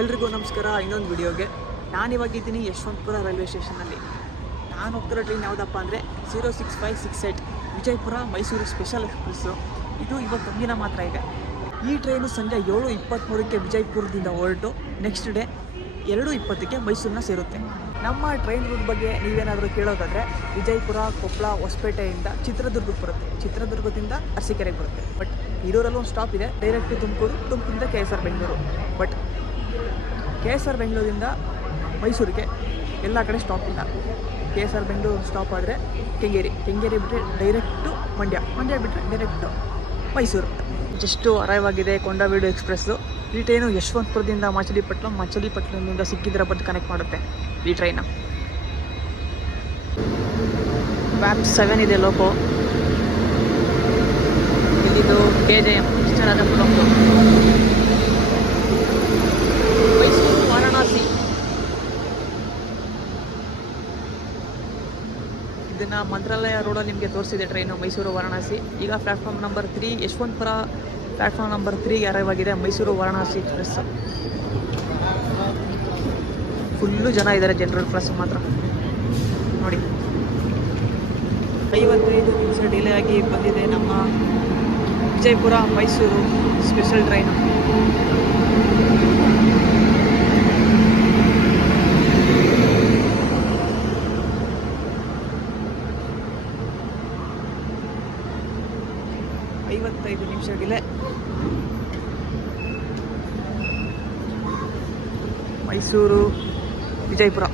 ಎಲ್ರಿಗೂ ನಮಸ್ಕಾರ. ಇನ್ನೊಂದು ವಿಡಿಯೋಗೆ ನಾನಿವಾಗಿದ್ದೀನಿ ಯಶವಂತಪುರ ರೈಲ್ವೆ ಸ್ಟೇಷನಲ್ಲಿ. ನಾನು ಹೋಗ್ತಿರೋ ಟ್ರೈನ್ ಯಾವುದಪ್ಪ ಅಂದರೆ 06568 ವಿಜಯಪುರ ಮೈಸೂರು ಸ್ಪೆಷಲ್ ಎಕ್ಸ್ಪ್ರೆಸ್ಸು. ಇದು ಇವತ್ತು ಒಂದಿನ ಮಾತ್ರ ಇದೆ. ಈ ಟ್ರೈನು ಸಂಜೆ 7:23ಕ್ಕೆ ವಿಜಯಪುರದಿಂದ ಹೊರಟು ನೆಕ್ಸ್ಟ್ ಡೇ 2:20ಕ್ಕೆ ಮೈಸೂರನ್ನ ಸೇರುತ್ತೆ. ನಮ್ಮ ಟ್ರೈನ್ ರೂಟ್ ಬಗ್ಗೆ ನೀವೇನಾದರೂ ಕೇಳೋದಾದರೆ ವಿಜಯಪುರ, ಕೊಪ್ಪಳ, ಹೊಸಪೇಟೆಯಿಂದ ಚಿತ್ರದುರ್ಗಕ್ಕೆ ಬರುತ್ತೆ, ಚಿತ್ರದುರ್ಗದಿಂದ ಅರಸೀಕೆರೆಗೆ ಬರುತ್ತೆ. ಬಟ್ ಇರೋರಲ್ಲೂ ಒಂದು ಸ್ಟಾಪ್ ಇದೆ, ಡೈರೆಕ್ಟ್ ತುಮಕೂರು, ತುಮಕೂರಿಂದ KSR ಬೆಂಗಳೂರು. ಬಟ್ KSR ಬೆಂಗಳೂರಿಂದ ಮೈಸೂರಿಗೆ ಎಲ್ಲ ಕಡೆ ಸ್ಟಾಪ್ ಇಲ್ಲ. KSR ಬೆಂಗಳೂರು ಸ್ಟಾಪ್ ಆದರೆ ಕೆಂಗೇರಿ ಬಿಟ್ಟರೆ ಡೈರೆಕ್ಟು ಮಂಡ್ಯ ಬಿಟ್ಟರೆ ಡೈರೆಕ್ಟು ಮೈಸೂರು. ಜಸ್ಟು ಅರೈವ್ ಆಗಿದೆ ಕೊಂಡವೀಡು ಎಕ್ಸ್ಪ್ರೆಸ್ಸು. ಈ ಟ್ರೈನು ಯಶವಂತಪುರದಿಂದ ಮಚಲಿಪಟ್ಲಂದಿಂದ ಸಿಕ್ಕಿದ್ರಾಬಾದ್ ಕನೆಕ್ಟ್ ಮಾಡುತ್ತೆ ಈ ಟ್ರೈನು. ವ್ಯಾಪ್ 7 ಇದೆ ಲೋಕೋ. ಇಲ್ಲಿದು KJM ಚೆನ್ನಾಗಪ್ಪು. ಮೈಸೂರು ವಾರಣಾಸಿ. ಇದನ್ನು ಮಂತ್ರಾಲಯ ರೋಡಲ್ಲಿ ನಿಮಗೆ ತೋರಿಸಿದೆ ಟ್ರೈನು ಮೈಸೂರು ವಾರಣಾಸಿ. ಈಗ platform number 3 Yeshwantpur platform number 3ಗೆ ಅರೈವ್ ಆಗಿದೆ ಮೈಸೂರು ವಾರಣಾಸಿ ಎಕ್ಸ್ಪ್ರೆಸ್. ಫುಲ್ಲು ಜನ ಇದ್ದಾರೆ, ಜನರಲ್ ಕ್ಲಾಸ್ ಮಾತ್ರ ನೋಡಿ. 55 ನಿಮಿಷ ಡಿಲೇ ಆಗಿ ಬಂದಿದೆ ನಮ್ಮ ವಿಜಯಪುರ ಮೈಸೂರು ಸ್ಪೆಷಲ್ ಟ್ರೈನು. ನಿಮಿಷ delay. Mysuru Vijayapura.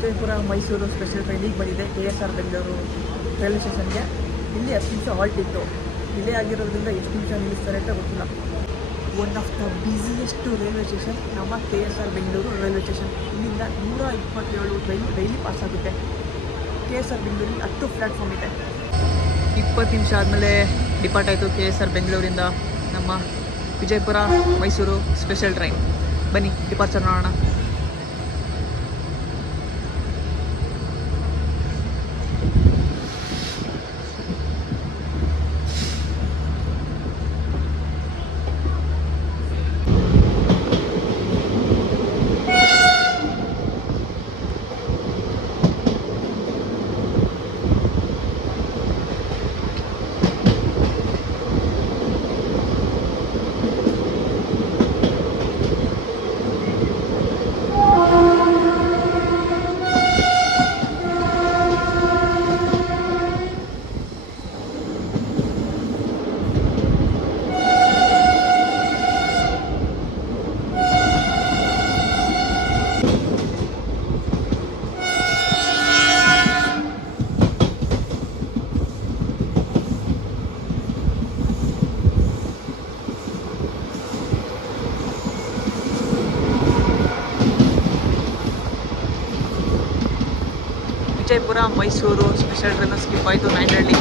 Vijayapura Mysuru special train ಈಗ ಬಂದಿದೆ KSR ಬೆಂಗಳೂರು ರೈಲ್ವೆ ಸ್ಟೇಷನ್ಗೆ. ಇಲ್ಲಿ 10 ನಿಮಿಷ ಹಾಲ್ಟ್ ಇತ್ತು. ಡಿಲೇ ಆಗಿರೋದ್ರಿಂದ ಎಷ್ಟು ನಿಮಿಷ ನಿಲ್ಲಿಸ್ತಾರೆ ಅಂತ ಗೊತ್ತಿಲ್ಲ. One of the busiest railway station ನಮ್ಮ KSR ಬೆಂಗಳೂರು ರೈಲ್ವೆ ಸ್ಟೇಷನ್. ಇಲ್ಲಿಂದ 127 ಟ್ರೈನ್ ಡೈಲಿ ಪಾಸ್ ಆಗುತ್ತೆ. KSR ಬೆಂಗಳೂರಲ್ಲಿ 10 ಪ್ಲ್ಯಾಟ್ಫಾರ್ಮ್ ಇದೆ. 20 ನಿಮಿಷ ಆದಮೇಲೆ ಡಿಪಾರ್ಟ್ ಆಯಿತು KSR ಬೆಂಗಳೂರಿಂದ ನಮ್ಮ ವಿಜಯಪುರ ಮೈಸೂರು ಸ್ಪೆಷಲ್ ಟ್ರೈನ್. ಬನ್ನಿ ಡಿಪಾರ್ಚರ್ ನೋಡೋಣ. Vijayapura Mysuru special train skip ಆಯಿತು. 9 ಹಳ್ಳಿ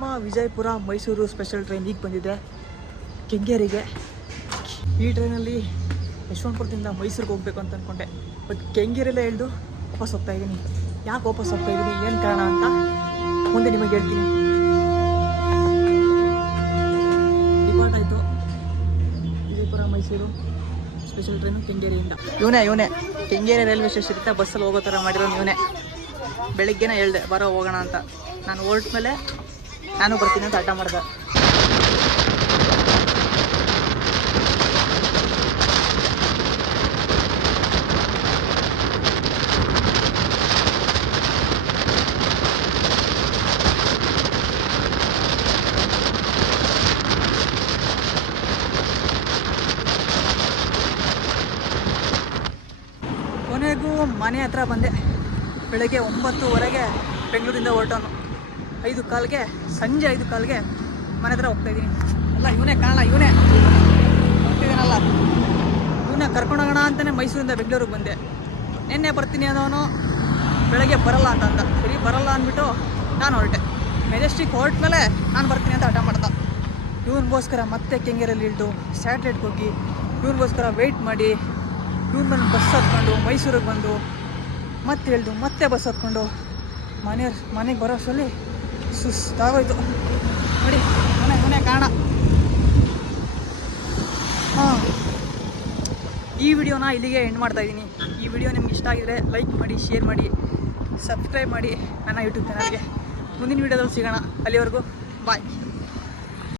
ನಮ್ಮ ವಿಜಯಪುರ ಮೈಸೂರು ಸ್ಪೆಷಲ್ ಟ್ರೈನ್ ಈಗ ಬಂದಿದೆ ಕೆಂಗೇರಿಗೆ. ಈ ಟ್ರೈನಲ್ಲಿ ಯಶವಂತಪುರದಿಂದ ಮೈಸೂರಿಗೆ ಹೋಗ್ಬೇಕು ಅಂತ ಅಂದ್ಕೊಂಡೆ, ಬಟ್ ಕೆಂಗೇರೆಲ್ಲ ಹೇಳ್ದು ವಾಪಸ್ ಹೋಗ್ತಾ ಇದ್ದೀನಿ. ಯಾಕೆ ವಾಪಸ್ ಹೋಗ್ತಾ ಇದ್ದೀನಿ, ಏನು ಕಾರಣ ಅಂತ ಮುಂದೆ ನಿಮಗೆ ಹೇಳ್ತೀನಿ. ಡಿಪಾರ್ಟ್ ಆಯಿತು ವಿಜಯಪುರ ಮೈಸೂರು ಸ್ಪೆಷಲ್ ಟ್ರೈನು ಕೆಂಗೇರಿಯಿಂದ. ಇವನೇ ಕೆಂಗೇರಿ ರೈಲ್ವೆ ಸ್ಟೇಷನ್ಗಿಂತ ಬಸ್ಸಲ್ಲಿ ಹೋಗೋ ಥರ ಮಾಡಿರೋ ಇವನೇ. ಬೆಳಿಗ್ಗೆನೇ ಹೇಳ್ದೆ ಬರೋ ಹೋಗೋಣ ಅಂತ. ನಾನು ಹೊರಟ ಮೇಲೆ ನಾನು ಬರ್ತೀನಿ ಅಂತ ಹಠ ಮಾಡಿದೆ. ಕೊನೆಗೂ ಮನೆ ಹತ್ರ ಬಂದೆ. ಬೆಳಗ್ಗೆ 9:30 ಬೆಂಗಳೂರಿಂದ ಹೊರಟವನು. 5:15 ಸಂಜೆ 5:15 ಮನೆ ಹತ್ರ ಹೋಗ್ತಾಯಿದ್ದೀನಿ. ಅಲ್ಲ ಇವನೇ ಕಾರಣ, ಇವನೇ ಹೋಗ್ತಿದ್ದೀನಲ್ಲ, ಇವನ್ನ ಕರ್ಕೊಂಡೋಗೋಣ ಅಂತಲೇ ಮೈಸೂರಿಂದ ಬೆಂಗಳೂರಿಗೆ ಬಂದೆ. ನಿನ್ನೆ ಬರ್ತೀನಿ ಅನ್ನೋನು ಬೆಳಗ್ಗೆ ಬರಲ್ಲ ಅಂತ ಸರಿ ಬರಲ್ಲ ಅಂದ್ಬಿಟ್ಟು ನಾನು ಹೊರಟೆ. ಮೆಜೆಸ್ಟಿಕ್ ಹೊರಟ ಮೇಲೆ ನಾನು ಬರ್ತೀನಿ ಅಂತ ಹಠ ಮಾಡ್ದ. ಇವನಿಗೋಸ್ಕರ ಮತ್ತೆ ಕೆಂಗೇರಲ್ಲಿ ಇಳಿದು ಸ್ಯಾಟಲೈಟ್ಗೆ ಹೋಗಿ ಇವನಿಗೋಸ್ಕರ ವೆಯ್ಟ್ ಮಾಡಿ ಇವನು ಬಂದು ಬಸ್ ಹತ್ಕೊಂಡು ಮೈಸೂರಿಗೆ ಬಂದು ಮತ್ತೆ ಹೇಳ್ದು ಮತ್ತೆ ಬಸ್ ಹತ್ಕೊಂಡು ಮನೆಗೆ ಬರೋ ಅಷ್ಟರಲ್ಲಿ ಸುಸ್ತಾಗೋಯ್ತು ನೋಡಿ. ಮನೆ ಕಾರಣ. ಈ ವಿಡಿಯೋನ ಇಲ್ಲಿಗೆ ಎಂಡ್ ಮಾಡ್ತಾಯಿದ್ದೀನಿ. ಈ ವಿಡಿಯೋ ನಿಮ್ಗೆ ಇಷ್ಟ ಆಗಿದ್ರೆ ಲೈಕ್ ಮಾಡಿ, ಶೇರ್ ಮಾಡಿ, ಸಬ್ಸ್ಕ್ರೈಬ್ ಮಾಡಿ ನನ್ನ ಯೂಟ್ಯೂಬ್ ಚಾನಲ್ಗೆ. ಮುಂದಿನ ವಿಡಿಯೋದಲ್ಲಿ ಸಿಗೋಣ. ಅಲ್ಲಿವರೆಗೂ ಬಾಯ್.